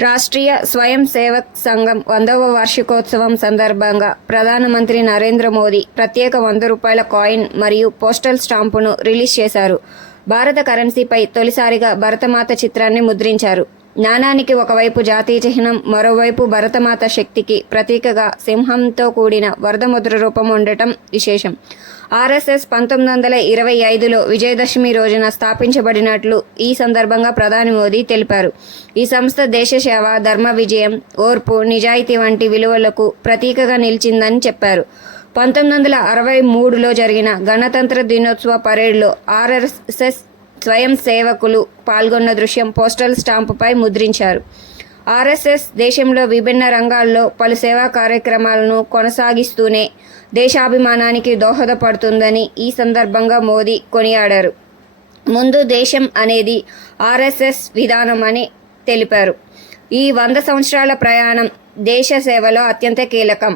రాష్ట్రీయ స్వయం సేవక్ సంఘం వందవ వార్షికోత్సవం సందర్భంగా ప్రధానమంత్రి నరేంద్ర మోదీ ప్రత్యేక వంద రూపాయల కాయిన్ మరియు పోస్టల్ స్టాంపును రిలీజ్ చేశారు. భారత కరెన్సీపై తొలిసారిగా భరతమాత చిత్రాన్ని ముద్రించారు. నాణానికి ఒకవైపు జాతీయ చిహ్నం మరోవైపు భరతమాత శక్తికి ప్రతీకగా సింహంతో కూడిన వరదముద్ర రూపం ఉండటం విశేషం. ఆర్ఎస్ఎస్ పంతొమ్మిది వందల ఇరవై ఐదులో విజయదశమి రోజున స్థాపించబడినట్లు ఈ సందర్భంగా ప్రధాని మోదీ తెలిపారు. ఈ సంస్థ దేశ సేవ ధర్మ విజయం ఓర్పు నిజాయితీ వంటి విలువలకు ప్రతీకగా నిలిచిందని చెప్పారు. పంతొమ్మిది వందల అరవై మూడులో జరిగిన గణతంత్ర దినోత్సవ పరేడ్లో ఆర్ఎస్ఎస్ స్వయం సేవకులు పాల్గొన్న దృశ్యం పోస్టల్ స్టాంపుపై ముద్రించారు. ఆర్ఎస్ఎస్ దేశంలో విభిన్న రంగాల్లో పలు సేవా కార్యక్రమాలను కొనసాగిస్తూనే దేశాభిమానానికి దోహదపడుతుందని ఈ సందర్భంగా మోదీ కొనియాడారు. ముందు దేశం అనేది ఆర్ఎస్ఎస్ విధానం అని తెలిపారు. ఈ వంద సంవత్సరాల ప్రయాణం దేశ సేవలో అత్యంత కీలకం.